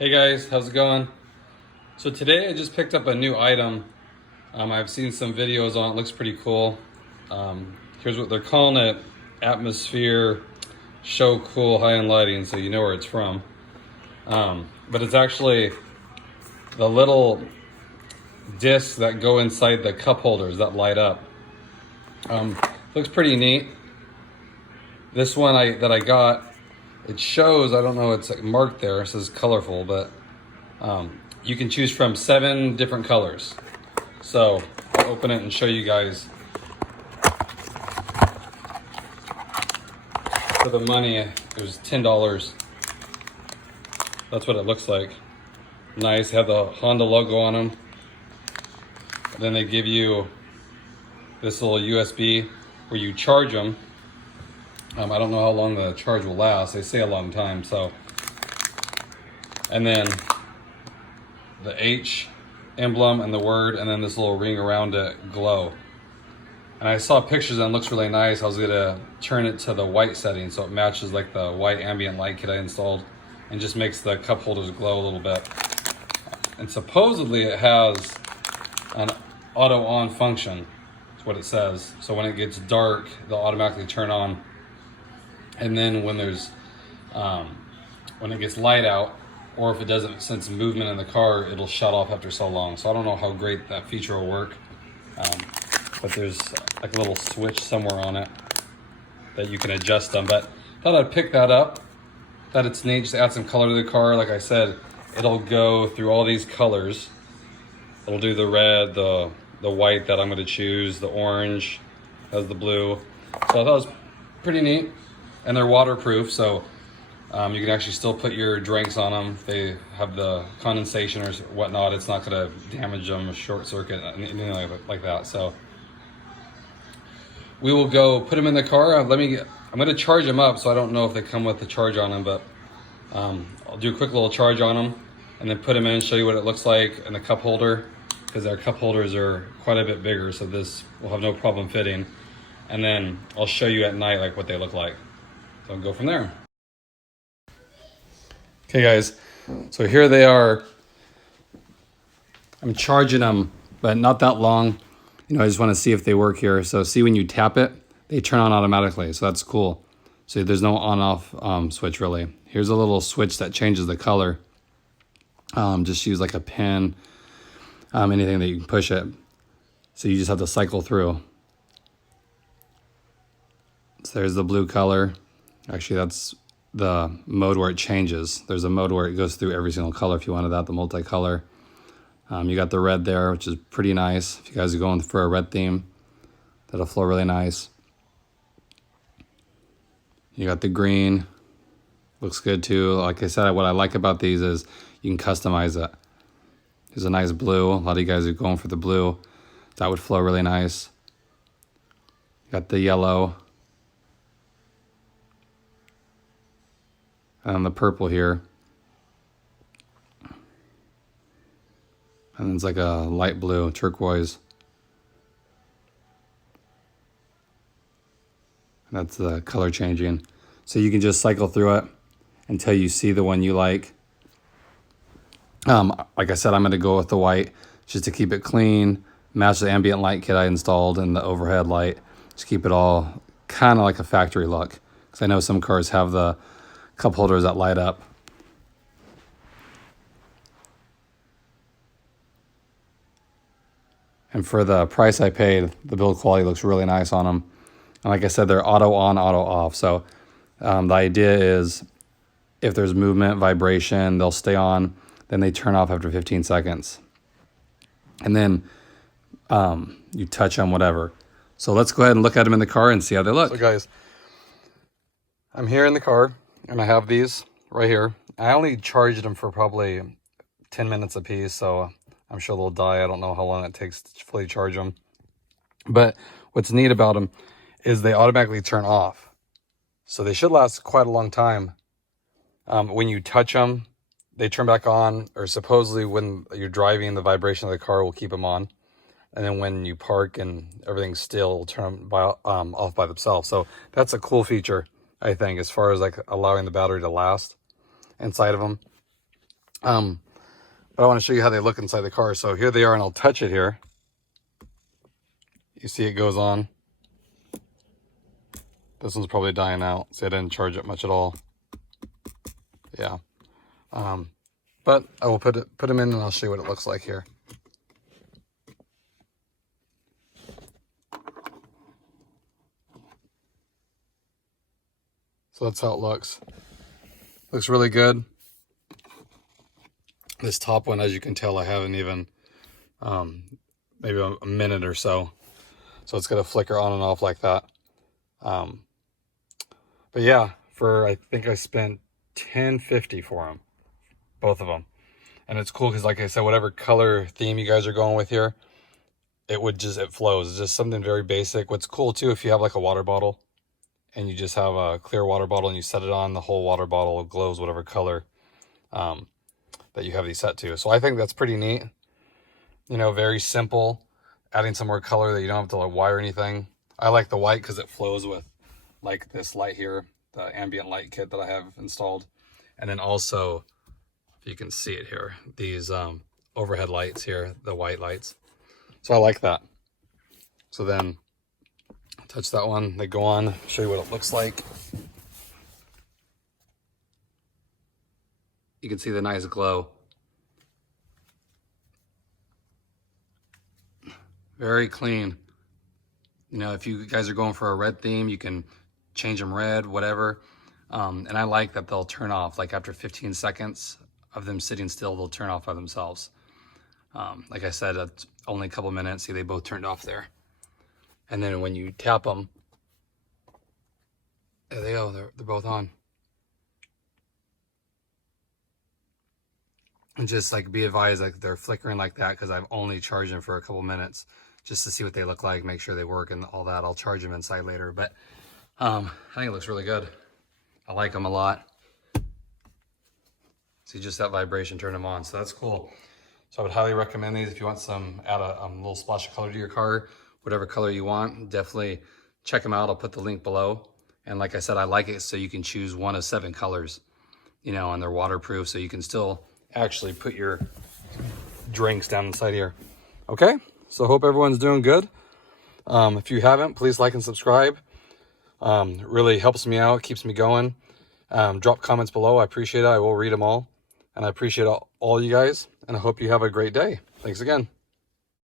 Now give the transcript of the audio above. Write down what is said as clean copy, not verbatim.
Hey guys, how's it going? So today I just picked up a new item. I've seen some videos on it, looks pretty cool. Here's what they're calling it: Atmosphere Show Cool High-End Lighting, so you know where it's from. But it's actually the little discs that go inside the cup holders that light up. Looks pretty neat. This one that I got, it shows, I don't know, it's like marked there, it says colorful, but you can choose from 7 different colors. So I'll open it and show you guys. For the money, it was $10. That's what it looks like. Nice, have the Honda logo on them. And then they give you this little USB where you charge them. I don't know how long the charge will last. They say a long time, so. And then the H emblem and the word, and then this little ring around it, glow. And I saw pictures and it looks really nice. I was gonna turn it to the white setting so it matches like the white ambient light kit I installed and just makes the cup holders glow a little bit. And supposedly it has an auto on function. That's what it says. So when it gets dark, they'll automatically turn on. And then when there's, when it gets light out, or if it doesn't sense movement in the car, it'll shut off after so long. So I don't know how great that feature will work. But there's like a little switch somewhere on it that you can adjust them. But thought I'd pick that up. Thought it's neat, just add some color to the car. Like I said, it'll go through all these colors. It'll do the red, the white that I'm gonna choose, the orange, has the blue. So I thought it was pretty neat. And they're waterproof, so you can actually still put your drinks on them. If they have the condensation or whatnot, it's not gonna damage them, short circuit, anything like that. So we will go put them in the car. I'm gonna charge them up, so I don't know if they come with the charge on them, but I'll do a quick little charge on them and then put them in, show you what it looks like in the cup holder, because our cup holders are quite a bit bigger, so this will have no problem fitting. And then I'll show you at night like what they look like. So I'll go from there. Okay guys, so here they are. I'm charging them, but not that long. You know, I just want to see if they work here. So see, when you tap it, they turn on automatically. So that's cool. So there's no on-off switch really. Here's a little switch that changes the color. Just use like a pen, anything that you can push it. So you just have to cycle through. So there's the blue color. Actually, that's the mode where it changes. There's a mode where it goes through every single color if you wanted that, the multicolor. You got the red there, which is pretty nice. If you guys are going for a red theme, that'll flow really nice. You got the green, looks good too. Like I said, what I like about these is you can customize it. There's a nice blue. A lot of you guys are going for the blue. That would flow really nice. You got the yellow. And the purple here. And it's like a light blue, turquoise. That's the color changing. So you can just cycle through it until you see the one you like. Like I said, I'm gonna go with the white just to keep it clean, match the ambient light kit I installed and the overhead light. Just keep it all kind of like a factory look. Because I know some cars have the cup holders that light up. And for the price I paid, the build quality looks really nice on them. And like I said, they're auto on, auto off. So the idea is if there's movement, vibration, they'll stay on, then they turn off after 15 seconds. And then you touch them, whatever. So let's go ahead and look at them in the car and see how they look. So guys, I'm here in the car. And I have these right here. I only charged them for probably 10 minutes a piece, so I'm sure they'll die. I don't know how long it takes to fully charge them. But what's neat about them is they automatically turn off. So they should last quite a long time. When you touch them, they turn back on, or supposedly when you're driving, the vibration of the car will keep them on. And then when you park and everything's still, it'll turn them off by themselves. So that's a cool feature, I think, as far as like allowing the battery to last inside of them. But I want to show you how they look inside the car. So here they are, and I'll touch it here. You see it goes on. This one's probably dying out. See, I didn't charge it much at all. Yeah. But I will put them in, and I'll show you what it looks like here. So that's how it looks. Looks really good. This top one, as you can tell, I haven't even, maybe a minute or so. So it's going to flicker on and off like that. But yeah, I think I spent $10.50 for them, both of them. And it's cool because, like I said, whatever color theme you guys are going with here, it flows. It's just something very basic. What's cool too, if you have like a water bottle and you just have a clear water bottle and you set it on, the whole water bottle glows whatever color that you have these set to. So I think that's pretty neat. You know, very simple, adding some more color that you don't have to like wire anything. I like the white because it flows with like this light here, the ambient light kit that I have installed. And then also, if you can see it here, these overhead lights here, the white lights. So I like that. So then touch that one, they go on, show you what it looks like. You can see the nice glow. Very clean. You know, if you guys are going for a red theme, you can change them red, whatever. And I like that they'll turn off, like after 15 seconds of them sitting still, they'll turn off by themselves. Like I said, it's only a couple minutes. See, they both turned off there. And then when you tap them, there they go, they're both on. And just like be advised, like they're flickering like that because I've only charged them for a couple minutes just to see what they look like, make sure they work and all that. I'll charge them inside later, but I think it looks really good. I like them a lot. See, just that vibration, turn them on, so that's cool. So I would highly recommend these if you want add a little splash of color to your car, whatever color you want. Definitely check them out. I'll put the link below. And like I said, I like it so you can choose one of 7 colors, you know, and they're waterproof, so you can still actually put your drinks down inside here. Okay, so hope everyone's doing good. If you haven't, please like and subscribe. It really helps me out, keeps me going. Drop comments below. I appreciate it. I will read them all. And I appreciate all you guys. And I hope you have a great day. Thanks again.